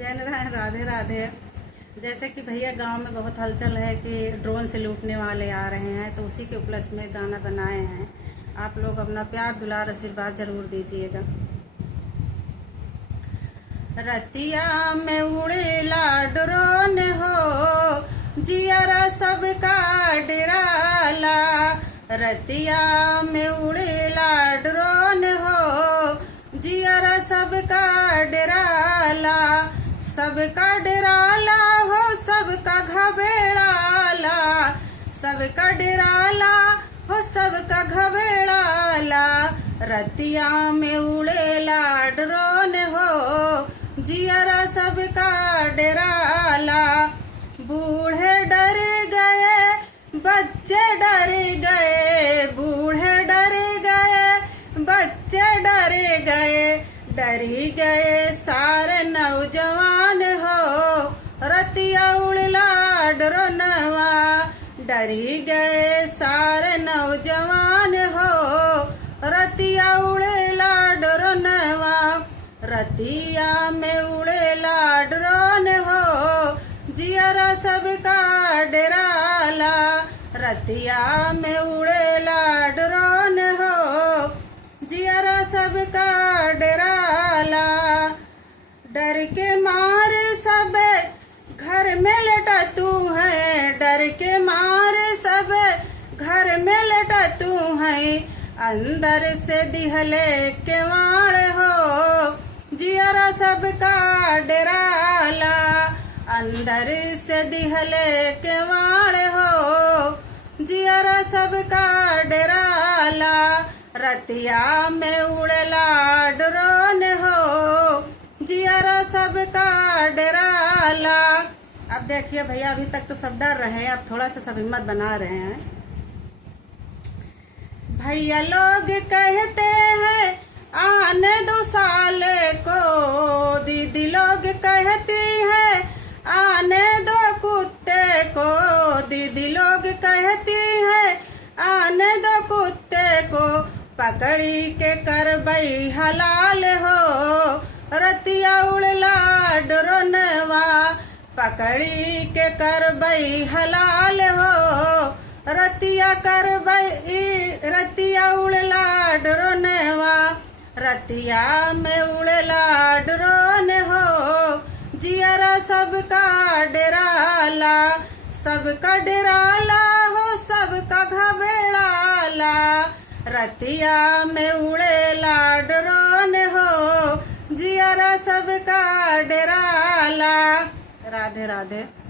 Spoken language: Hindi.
राधे राधे। जैसे कि भैया गांव में बहुत हलचल है कि ड्रोन से लूटने वाले आ रहे हैं, तो उसी के उपलक्ष्य में गाना बनाए हैं। आप लोग अपना प्यार दुलार आशीर्वाद जरूर दीजिएगा। रतिया में उड़ेला ड्रोन हो, जियरा सबका डराला। रतिया में उड़ेला ड्रोन हो, जियरा सबका डराला। सबका डराला हो, सबका घबराला। सबका डराला हो, सबका घबराला। रतिया में उड़ेला ड्रोन हो, जियरा सबका डराला। बूढ़े डर गए, बच्चे डर गए। बूढ़े डर गए, बच्चे डर गए। डरी गए सारे नौजवान हो, रतिया उड़ला ड्रोनवा। डरी गए सारे नौजवान हो, रतिया उड़ेला ड्रोनवा। रतिया में उड़ेला ड्रोन हो, जियरा सबका डराला। रतिया में उड़ेला ड्रोन हो, जियरा सबका डराला। डर के मारे सब घर में लटा तू है। डर के मारे सब घर में लटा तू है। अंदर से दिहले केवाड़ हो, जियरा सबका डराला। अंदर से दिहले केवाड़ हो, जियरा सबका डराला। रतिया में उड़ला ड्रोन हो, जियरा सबका डराला। अब देखिए भैया, अभी तक तो सब डर रहे हैं, अब थोड़ा सा सब हिम्मत बना रहे हैं। भैया लोग कहते हैं आने दो साले को। दीदी लोग कहती है आने दो कुत्ते को। दीदी लोग कहती है आने दो कुत्ते को। पकड़ी के करबई हलाल हो, रतिया उड़ला ड्रोनवा। पकड़ी के करबई हलाल हो, रतिया करबई। रतिया उड़ला ड्रोनवा। रतिया में उड़ला ड्रोन हो, जियरा सबका डराला। सबका डराला हो, सबका घबराला। रतिया में उड़ेला ड्रोन हो, जियरा सबका डराला। राधे राधे।